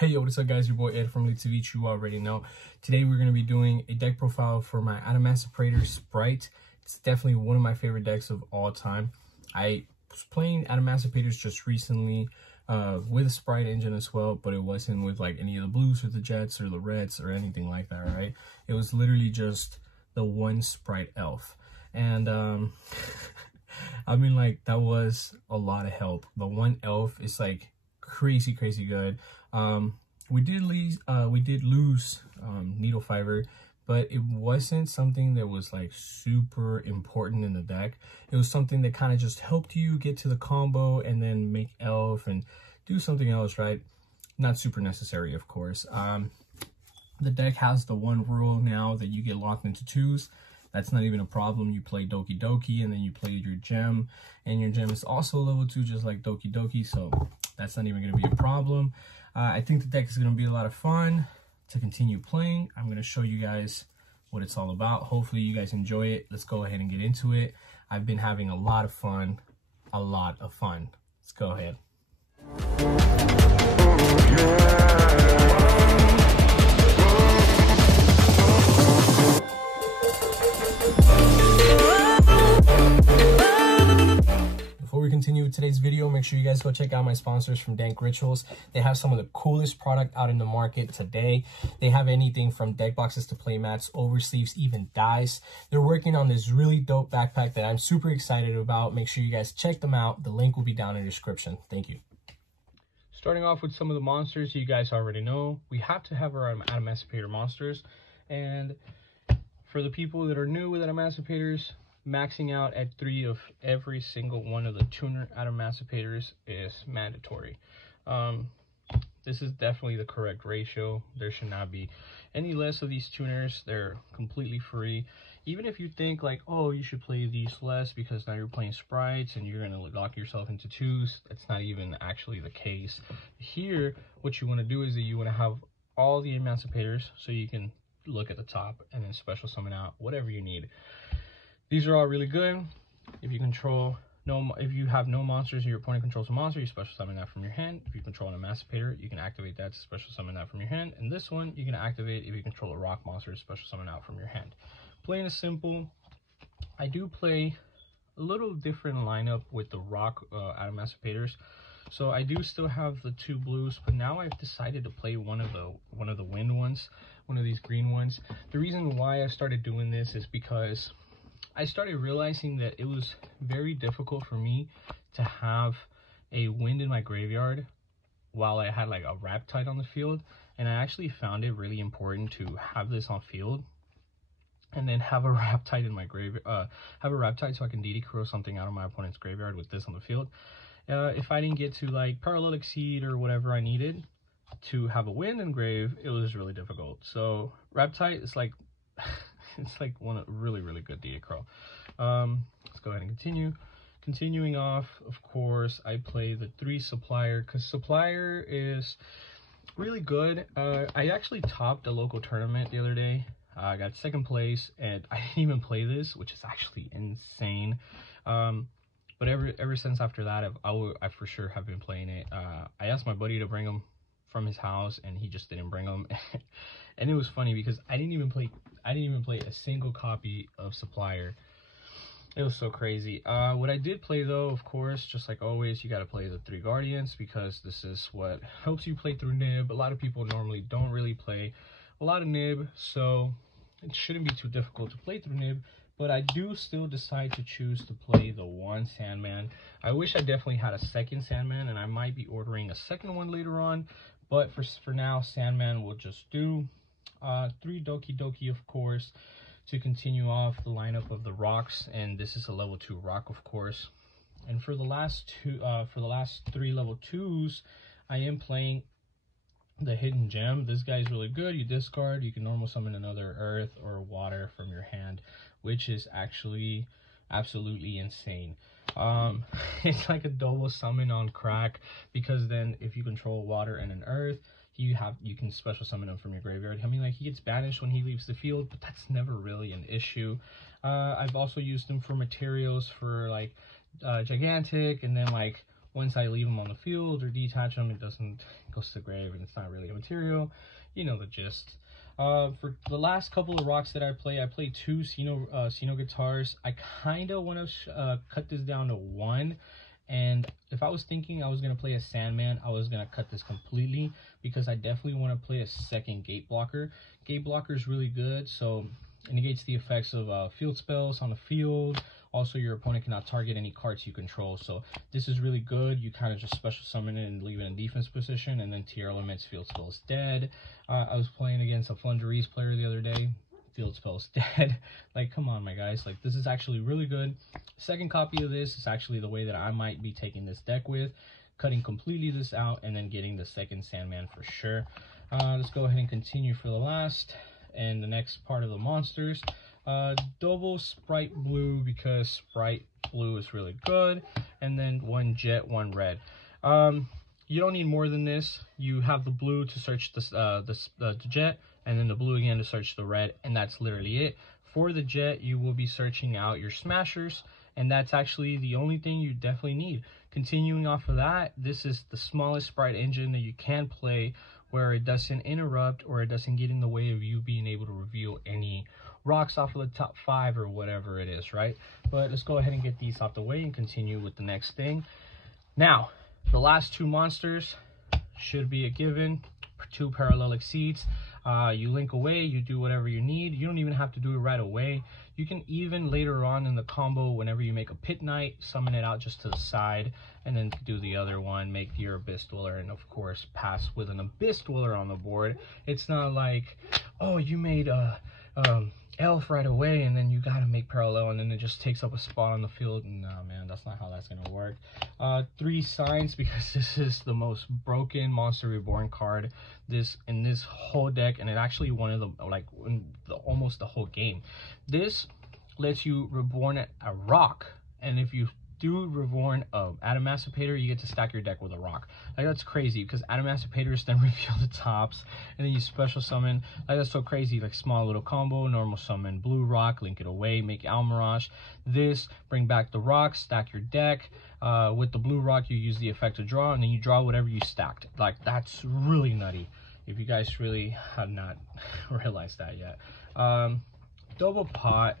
Hey yo, what's up guys, your boy Ed from Savij, you already know. Today we're going to be doing a deck profile for my ADAMANCIPATOR Sprite. It's definitely one of my favorite decks of all time. I was playing ADAMANCIPATORs just recently with a Sprite engine as well, but it wasn't with like any of the blues or the jets or the reds or anything like that, right? It was literally just the one Sprite elf. And I mean, like, that was a lot of help. The one elf is like crazy good. We did lose needle fiber, but it wasn't something that was like super important in the deck. It was something that kind of just helped you get to the combo and then make elf and do something else, right? Not super necessary, of course. The deck has the one rule now that you get locked into twos. That's not even a problem. You play Doki Doki and then you play your gem, and your gem is also level 2 just like Doki Doki, so that's not even going to be a problem. I think the deck is going to be a lot of fun to continue playing. I'm going to show you guys what it's all about. Hopefully you guys enjoy it. Let's go ahead and get into it. I've been having a lot of fun. Let's go ahead. Before we continue with today's video, make sure you guys go check out my sponsors from Dank Rituals. They have some of the coolest product out in the market today. They have anything from deck boxes to playmats, oversleeves, even dies. They're working on this really dope backpack that I'm super excited about. Make sure you guys check them out. The link will be down in the description. Thank you. Starting off with some of the monsters you guys already know, we have to have our ADAMANCIPATOR monsters. And for the people that are new with ADAMANCIPATORs, maxing out at 3 of every single one of the tuner ADAMANCIPATORs is mandatory. This is definitely the correct ratio. There should not be any less of these tuners. They're completely free. Even if you think like, oh, you should play these less because now you're playing sprites and you're going to lock yourself into twos, that's not even actually the case. Here, what you want to do is that you want to have all the ADAMANCIPATORs so you can look at the top and then special summon out whatever you need. These are all really good. If you have no monsters and your opponent controls a monster, you special summon that from your hand. If you control an ADAMANCIPATOR, you can activate that to special summon that from your hand. And this one, you can activate if you control a rock monster to special summon out from your hand. Plain and simple. I do play a little different lineup with the rock ADAMANCIPATORs. So I do still have the 2 blues, but now I've decided to play one of the wind ones, one of these green ones. The reason why I started doing this is because I started realizing that it was very difficult for me to have a wind in my graveyard while I had like a Riptide on the field, and I actually found it really important to have this on field and then have a Riptide in my graveyard, have a Riptide so I can DD Crow something out of my opponent's graveyard with this on the field. If I didn't get to like Parallel Exceed or whatever I needed to have a wind in grave, it was really difficult. So Riptide is like it's like one really good DD Crow. Let's go ahead and continue. Continuing off, of course, I play the 3 Supplier because Supplier is really good. I actually topped a local tournament the other day. I got 2nd place, and I didn't even play this, which is actually insane. But ever since after that, I for sure have been playing it. I asked my buddy to bring him from his house, and he just didn't bring them. And it was funny because I didn't even play a single copy of Supplier. It was so crazy. What I did play though, of course, just like always, you got to play the 3 Guardians because this is what helps you play through Nib. A lot of people normally don't really play a lot of Nib, so it shouldn't be too difficult to play through Nib. But I do still decide to choose to play the 1 Sandman. I wish I definitely had a 2nd Sandman, and I might be ordering a 2nd one later on. But for now, Sandman will just do. 3 Doki Doki, of course, to continue off the lineup of the rocks, and this is a level 2 rock, of course. And for the last 3 level 2s, I am playing the Hidden Gem. This guy is really good. You discard, you can normal summon another earth or water from your hand, which is actually absolutely insane. It's like a double summon on crack, because then if you control water and an earth, you can special summon him from your graveyard. I mean, like, he gets banished when he leaves the field, but that's never really an issue. I've also used him for materials for like gigantic, and then like once I leave them on the field or detach them, it doesn't go to the grave and it's not really a material. You know the gist. For the last couple of rocks that I play 2 Sino guitars. I kind of want to cut this down to 1. And if I was thinking I was going to play a Sandman, I was going to cut this completely, because I definitely want to play a second gate blocker. Gate blocker is really good, so it negates the effects of field spells on the field. Also, your opponent cannot target any cards you control, so this is really good. You kind of just special summon it and leave it in defense position, and then tier elements, field spells dead. I was playing against a Flunderies player the other day. Field spells dead. Like, come on, my guys. Like, this is actually really good. Second copy of this is actually the way that I might be taking this deck with, cutting completely this out and then getting the second Sandman for sure. Let's go ahead and continue for the last and the next part of the monsters. Double Sprite Blue, because Sprite Blue is really good, and then 1 jet, 1 red. You don't need more than this. You have the blue to search the jet, and then the blue again to search the red, and that's literally it. For the jet, you will be searching out your smashers, and that's actually the only thing you definitely need. Continuing off of that, this is the smallest sprite engine that you can play, where it doesn't interrupt or it doesn't get in the way of you being able to reveal any rocks off of the top 5 or whatever it is, right? But let's go ahead and get these out the way and continue with the next thing. Now, the last 2 monsters should be a given. 2 parallel exceeds. You link away, you do whatever you need. You don't even have to do it right away. You can even later on in the combo, whenever you make a Pit Knight, summon it out just to the side, and then do the other one, make your Abyss Dweller, and of course pass with an Abyss Dweller on the board. It's not like, oh, you made a elf right away and then you gotta make parallel and then it just takes up a spot on the field. No, man, that's not how that's gonna work. 3 signs, because this is the most broken Monster Reborn card in this whole deck, and it actually one of the, like, almost the whole game. This lets you reborn a rock, and if you do reborn ADAMANCIPATOR, you get to stack your deck with a rock. Like, that's crazy, because ADAMANCIPATORs then reveal the tops, and then you special summon. Like, that's so crazy. Like, small little combo, normal summon blue rock, link it away, make Almirage. This, bring back the rock, stack your deck. With the blue rock, you use the effect to draw, and then you draw whatever you stacked. Like, that's really nutty, if you guys really have not realized that yet. Double Pot.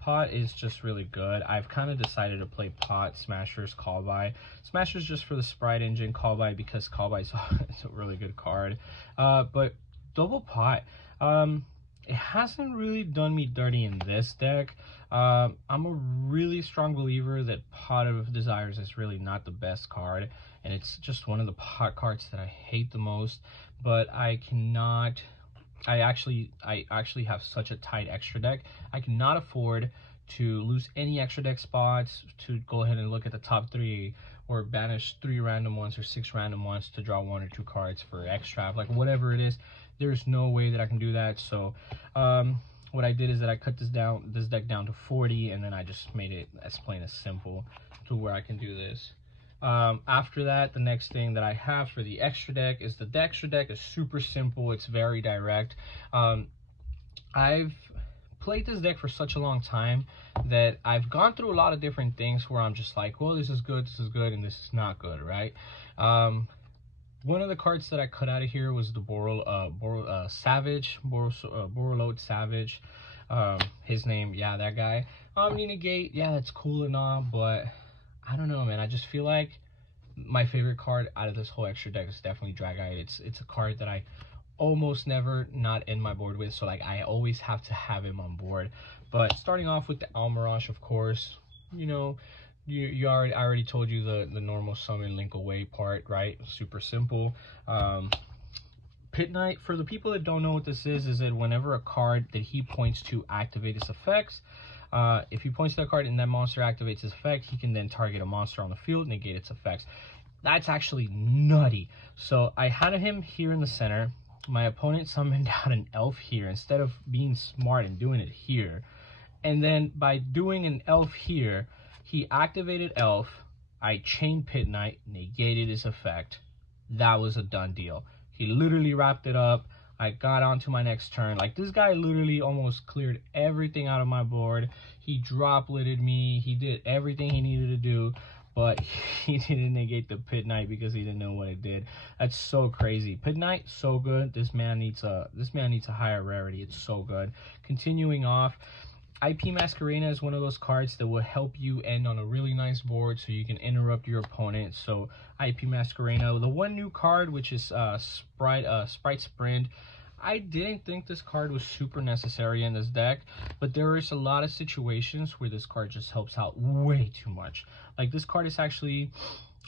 Pot is just really good. I've kind of decided to play Pot, Smashers, Call By. Smashers just for the sprite engine, Call By because Call By is a really good card. But Double Pot, it hasn't really done me dirty in this deck. I'm a really strong believer that Pot of Desires is really not the best card, and it's just one of the Pot cards that I hate the most. But I actually have such a tight extra deck. I cannot afford to lose any extra deck spots to go ahead and look at the top 3 or banish 3 random ones or 6 random ones to draw 1 or 2 cards for extra, like whatever it is. There's no way that I can do that. So what I did is that I cut this deck down to 40, and then I just made it as plain as simple to where I can do this. After that, the next thing that I have for the extra deck is the extra deck is super simple. It's very direct. I've played this deck for such a long time that I've gone through a lot of different things where I'm just like, well, this is good, and this is not good, right? One of the cards that I cut out of here was the Savij, Borreload Savage. His name, yeah, that guy. Omni-negate, yeah, that's cool and all, but I don't know, man. I just feel like my favorite card out of this whole extra deck is definitely Dragite. It's a card that I almost never not end my board with, so like I always have to have him on board. But starting off with the Almirage, of course, you know, I already told you the normal summon link away part, right? Super simple. Pit Knight, for the people that don't know what this is that whenever a card that he points to activate its effects, if he points to a card and that monster activates his effect, he can then target a monster on the field, negate its effects. That's actually nutty. So I had him here in the center. My opponent summoned out an elf here instead of being smart and doing it here. And then by doing an elf here, he activated elf. I chained Pit Knight, negated his effect. That was a done deal. He literally wrapped it up. I got on to my next turn. Like, this guy literally almost cleared everything out of my board. He drop-litted me. He did everything he needed to do. but he didn't negate the Pit Knight because he didn't know what it did. That's so crazy. Pit Knight, so good. This man needs a higher rarity. It's so good. Continuing off, IP Masquerena is one of those cards that will help you end on a really nice board so you can interrupt your opponent. So IP Masquerena, the one new card, which is Sprite Sprint. I didn't think this card was super necessary in this deck, but there is a lot of situations where this card just helps out way too much. Like, this card is actually,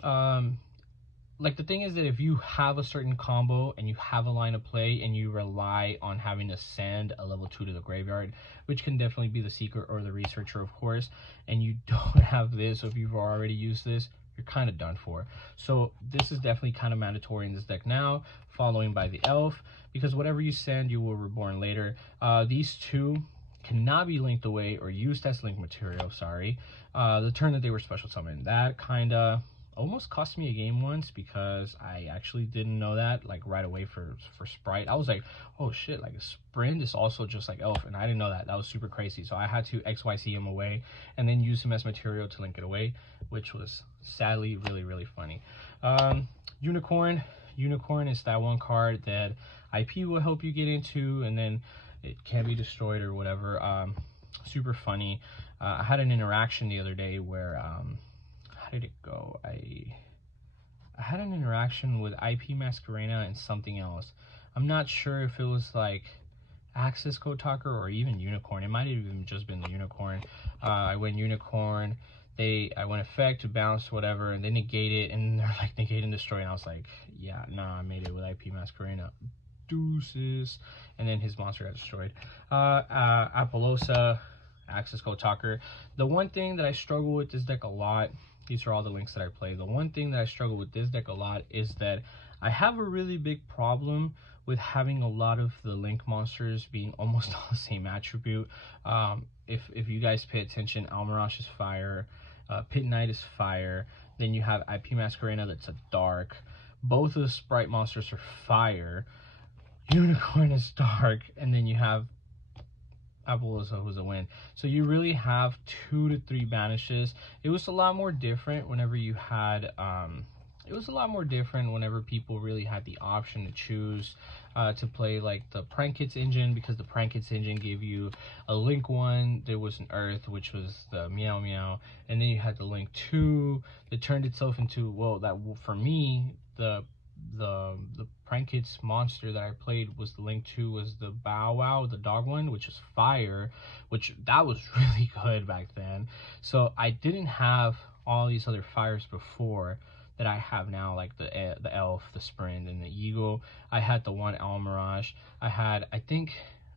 like, the thing is that if you have a certain combo and you have a line of play and you rely on having to send a level 2 to the graveyard, which can definitely be the Seeker or the Researcher, of course, and you don't have this, or if you've already used this, you're kind of done for. So this is definitely kind of mandatory in this deck now, following by the Elf, because whatever you send, you will reborn later. These two cannot be linked away or used as link material, sorry. The turn that they were special summoned, that kind of almost cost me a game once because I actually didn't know that, like, right away for Sprite. I was like, oh shit, like, a Sprint is also just like Elf, and I didn't know that. That was super crazy. So I had to XYZ him away and then use him as material to link it away, which was sadly really funny. Unicorn is that one card that IP will help you get into, and then it can be destroyed or whatever. Super funny. I had an interaction the other day where how did it go? I had an interaction with IP Masquerena and something else. I'm not sure if it was like Access Code Talker or even Unicorn. It might have even just been the Unicorn. I went Unicorn. I went effect to bounce, whatever, and they negate it, and they're like negate and destroy, and I was like, yeah, nah, I made it with IP Masquerena. Deuces. And then his monster got destroyed. Apollosa, Access Code Talker. The one thing that I struggle with this deck a lot, these are all the links that I play. The one thing that I struggle with this deck a lot is that I have a really big problem with having a lot of the link monsters being almost all the same attribute. If you guys pay attention, Almirash is fire, Pit Knight is fire, then you have IP Masquerena that's a dark. Both of the Sprite monsters are fire. Unicorn is dark, and then you have Apollosa, who's a wind. So you really have 2 to 3 banishes. It was a lot more different whenever you had it was a lot more different whenever people really had the option to choose to play like the Prank Hits engine, because the Prank Hits engine gave you a Link 1, there was an Earth, which was the Meow Meow, and then you had the Link 2 that turned itself into, well, that for me, the Prank Hits monster that I played was the Link 2 was the Bow Wow, the dog one, which is fire, which that was really good back then. So I didn't have all these other fires before that I have now, like the Elf, the Sprint, and the Eagle. I had the one Almirage. I had, I think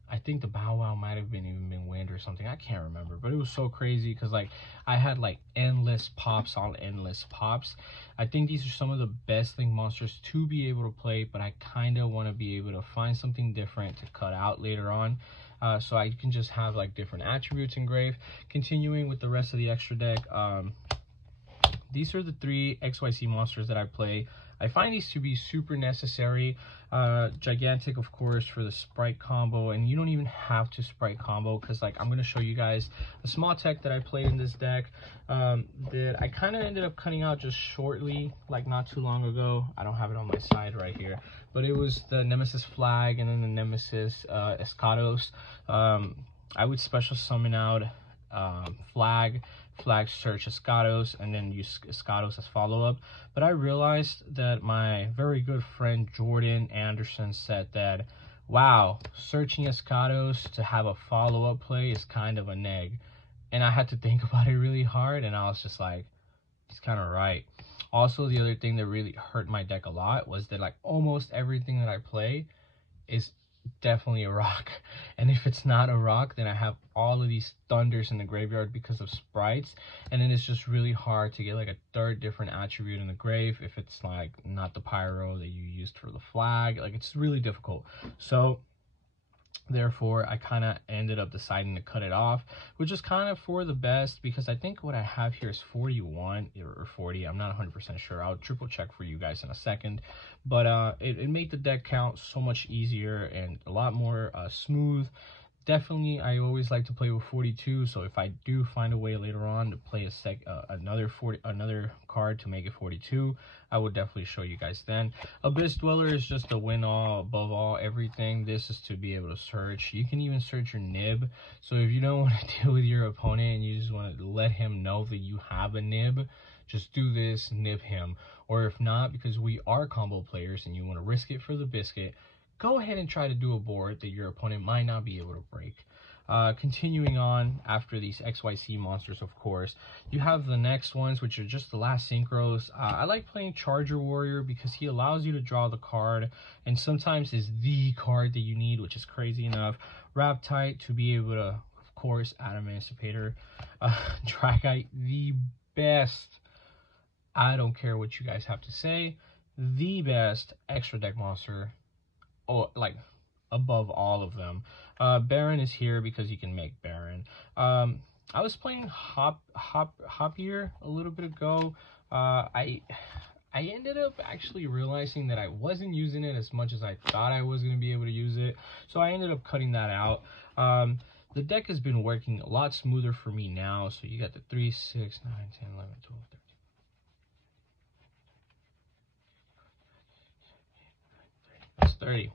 the Bow Wow might have even been wind or something. I can't remember, but it was so crazy because like I had like endless pops on endless pops. I think these are some of the best Link monsters to be able to play, but I kind of want to be able to find something different to cut out later on. So I can just have like different attributes engraved. Continuing with the rest of the extra deck, these are the 3 XYZ monsters that I play. I find these to be super necessary. Gigantic, of course, for the Sprite combo, and you don't even have to Sprite combo, because like I'm going to show you guys a small tech that I played in this deck that I kind of ended up cutting out just shortly, like not too long ago. I don't have it on my side right here, but it was the Nemesis Flag and then the Nemesis Escados. I would special summon out Flag search Escados, and then use Escados as follow-up. But I realized that my very good friend Jordan Anderson said that, wow, searching Escados to have a follow-up play is kind of a neg. And I had to think about it really hard, and I was just like, he's kind of right. Also, the other thing that really hurt my deck a lot was that like almost everything that I play is definitely a rock, and if it's not a rock, then I have all of these thunders in the graveyard because of sprites, and then it's just really hard to get like a third different attribute in the grave if it's like not the pyro that you used for the flag. Like, it's really difficult. So therefore I kind of ended up deciding to cut it off, which is kind of for the best, because I think what I have here is 41 or 40. I'm not 100% sure. I'll triple check for you guys in a second, but it made the deck count so much easier and a lot more smooth. Definitely, I always like to play with 42. So if I do find a way later on to play another card to make it 42, I will definitely show you guys then. Abyss Dweller is just to win all, above all, everything. This is to be able to search. You can even search your nib. So if you don't want to deal with your opponent and you just want to let him know that you have a nib, just do this, nib him. Or if not, because we are combo players and you want to risk it for the biscuit, go ahead and try to do a board that your opponent might not be able to break. Continuing on after these XYZ monsters, of course, you have the next ones, which are just the last synchros. I like playing Charger Warrior because he allows you to draw the card, and sometimes is the card that you need, which is crazy enough. Raptite to be able to, of course, ADAMANCIPATOR. Dragite, the best. I don't care what you guys have to say. The best extra deck monster. Oh, like above all of them. Baron is here because you can make Baron. I was playing Hoppier a little bit ago. I ended up actually realizing that I wasn't using it as much as I thought I was going to be able to use it, so I ended up cutting that out. The deck has been working a lot smoother for me now. So you got the 3, 6, 9, 10, 11, 12, 13. That's 30.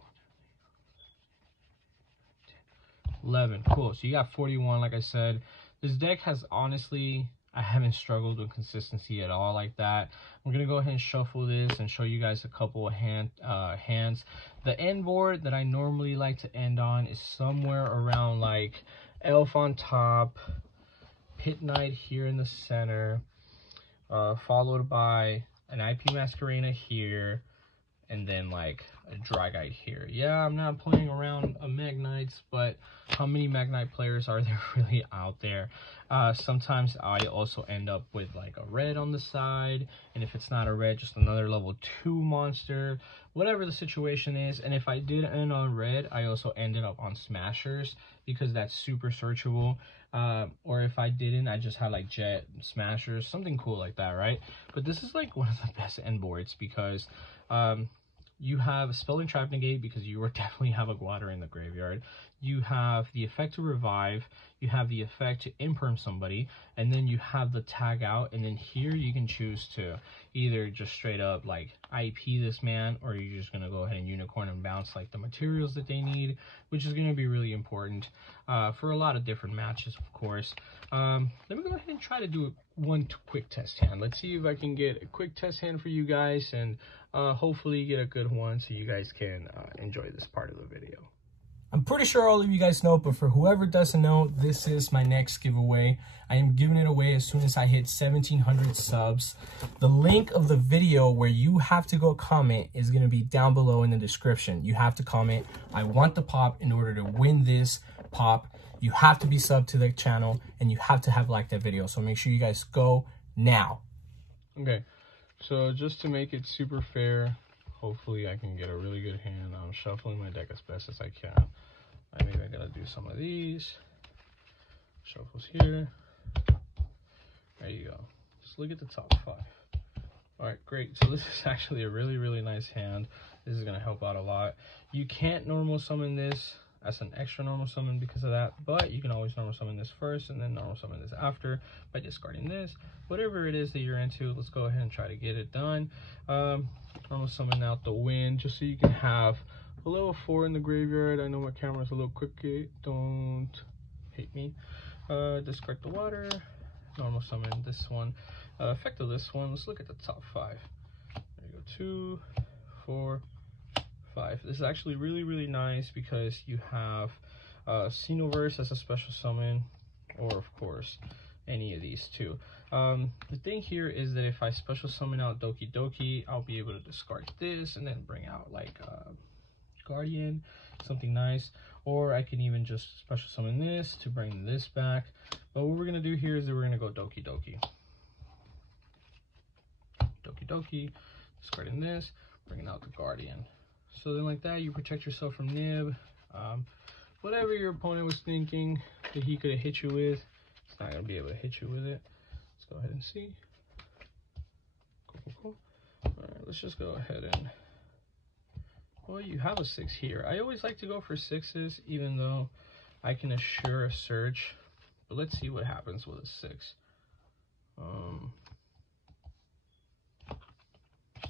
11. Cool. So you got 41, like I said. This deck has, honestly, I haven't struggled with consistency at all like that. I'm going to go ahead and shuffle this and show you guys a couple of hands. The end board that I normally like to end on is somewhere around like Elf on top, Pit Knight here in the center, followed by an IP Masquerena here, and then like a Dragite here. Yeah, I'm not playing around a Magnites, but how many Magnite players are there really out there? Sometimes I also end up with like a red on the side, and if it's not a red, just another level 2 monster, whatever the situation is. And if I did end on red, I also ended up on Smashers because that's super searchable. Or if I didn't, I just had like Jet, Smashers, something cool like that, right? But this is like one of the best end boards because you have a Spell and Trap Negate because you will definitely have a Guater in the graveyard. You have the effect to revive, you have the effect to imperm somebody, and then you have the tag out, and then here you can choose to either just straight up like IP this man, or you're just going to go ahead and unicorn and bounce like the materials that they need, which is going to be really important for a lot of different matches, of course. Let me go ahead and try to do one quick test hand. Let's see if I can get a quick test hand for you guys, and hopefully get a good one so you guys can enjoy this part of the video. I'm pretty sure all of you guys know, but for whoever doesn't know, this is my next giveaway. I am giving it away as soon as I hit 1,700 subs. The link of the video where you have to go comment is going to be down below in the description. You have to comment, I want the pop. In order to win this pop, you have to be subbed to the channel and you have to have liked that video. So make sure you guys go now. Okay, so just to make it super fair, hopefully I can get a really good hand. I'm shuffling my deck as best as I can. I maybe I gotta do some of these. Shuffles here. There you go. Just look at the top 5. Alright, great. So this is actually a really, really nice hand. This is gonna help out a lot. You can't normal summon this as an extra normal summon because of that, but you can always normal summon this first and then normal summon this after by discarding this. Whatever it is that you're into, let's go ahead and try to get it done. Normal summon out the wind just so you can have a level 4 in the graveyard. I know my camera's a little quick, don't hate me. Discard the water, normal summon this one. Effect of this one, let's look at the top 5. There you go, 2, 4, 5. This is actually really, really nice because you have Xenoverse as a special summon, or of course any of these two. The thing here is that if I special summon out Doki Doki, I'll be able to discard this and then bring out like Guardian, something nice, or I can even just special summon this to bring this back. But what we're gonna do here is that we're gonna go Doki Doki, Doki Doki, discarding this, bringing out the Guardian. So then like that, you protect yourself from nib. Whatever your opponent was thinking that he could have hit you with, it's not gonna be able to hit you with it. Let's go ahead and see. Cool. All right, let's just go ahead and, well, you have a 6 here. I always like to go for 6s, even though I can assure a search, but let's see what happens with a 6.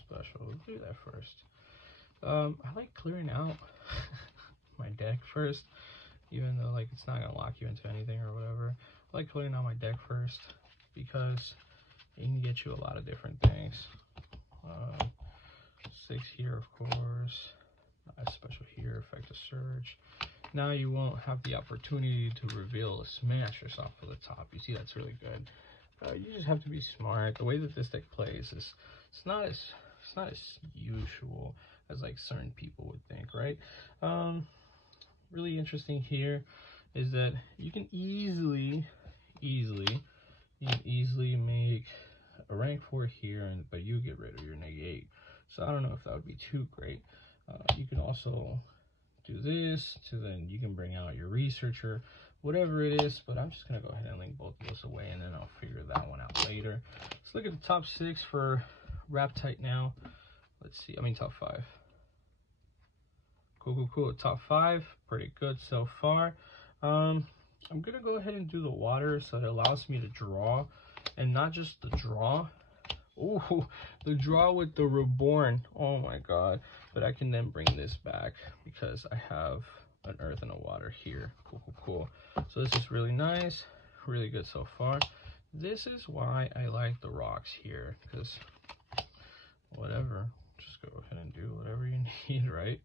Special, let's do that first. I like clearing out my deck first, even though like it's not gonna lock you into anything or whatever. I like clearing out my deck first because it can get you a lot of different things. 6 here, of course. A special here, effective search. Now you won't have the opportunity to reveal a smashes off of the top. You see, that's really good. You just have to be smart. The way that this deck plays is it's not as usual as like certain people would think, right? Really interesting here is that you can easily make a rank 4 here, but you get rid of your -8. So I don't know if that would be too great. You can also do this to then you can bring out your researcher, whatever it is, but I'm just gonna go ahead and link both of those away and then I'll figure that one out later. Let's look at the top 6 for wrap tight now. Let's see, I mean top 5. Cool. Top 5, pretty good so far. I'm gonna go ahead and do the water so it allows me to draw, and not just the draw. Oh, the draw with the reborn. Oh my god. But I can then bring this back because I have an earth and a water here. Cool. So this is really nice, really good so far. This is why I like the rocks here, because whatever, just go ahead and do whatever you need, right?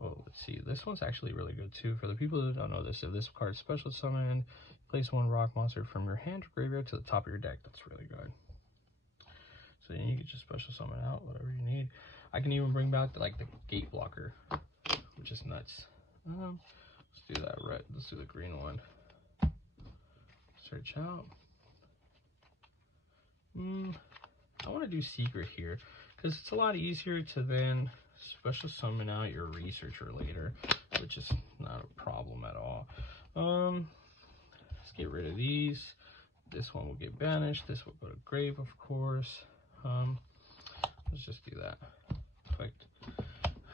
Oh, let's see. This one's actually really good too. For the people who don't know this, if this card special summoned, place 1 rock monster from your hand or graveyard to the top of your deck. That's really good. So you can just special summon out whatever you need. I can even bring back the gate blocker, which is nuts. Let's do that red. Let's do the green one. Search out. I want to do secret here because it's a lot easier to then special summon out your researcher later, which is not a problem at all. Let's get rid of these. This one will get banished. This will go to grave, of course. Let's just do that.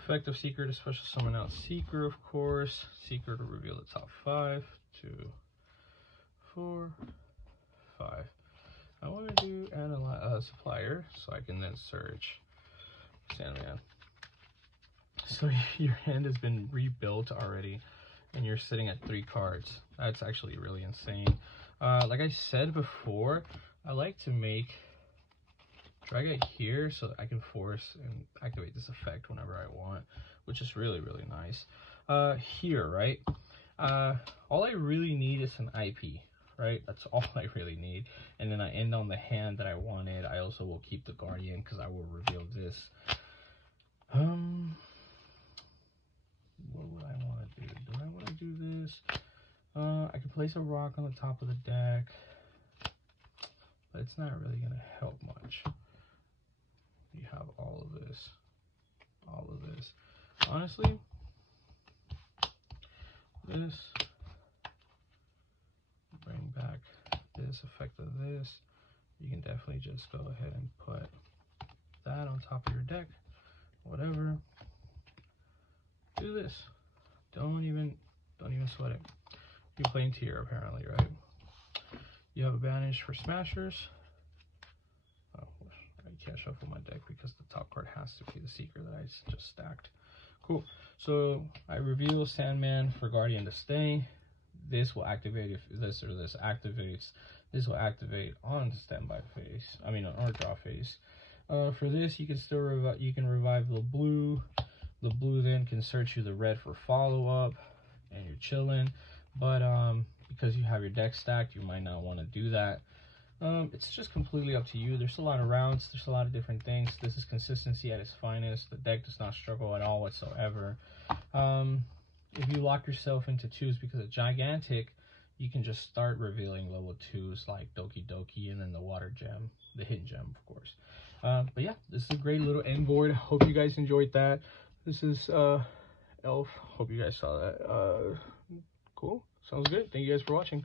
Effective secret to special summon out seeker, of course. Seeker to reveal the top 5. 2, 4, 5. I want to do supplier so I can then search Sandman. So your hand has been rebuilt already and you're sitting at 3 cards. That's actually really insane. Like I said before, I like to make drag it here so that I can force and activate this effect whenever I want, which is really nice. Here, right? All I really need is an IP, right? That's all I really need. And then I end on the hand that I wanted. I also will keep the Guardian because I will reveal this. What would I want to do? Do I want to do this? I can place a rock on the top of the deck, but it's not really going to help much. You have all of this. Honestly, this, bring back this effect of this. You can definitely just go ahead and put that on top of your deck, whatever. Do this. Don't even sweat it. You're playing tier apparently, right? You have a banish for smashers. Oh, I can't shuffle my deck because the top card has to be the seeker that I just stacked. Cool. So I reveal Sandman for Guardian to stay. This will activate if this or this activates. This will activate on the standby phase. I mean on our draw phase. For this, you can still revive the blue. The blue then can search you the red for follow-up, and you're chilling. But because you have your deck stacked, you might not want to do that. It's just completely up to you. There's a lot of routes. There's a lot of different things. This is consistency at its finest. The deck does not struggle at all whatsoever. If you lock yourself into 2s because of gigantic, you can just start revealing level 2s like Doki Doki and then the water gem, the hidden gem, of course. But yeah, this is a great little end board. Hope you guys enjoyed that. This is Elf. Hope you guys saw that. Cool. Sounds good. Thank you guys for watching.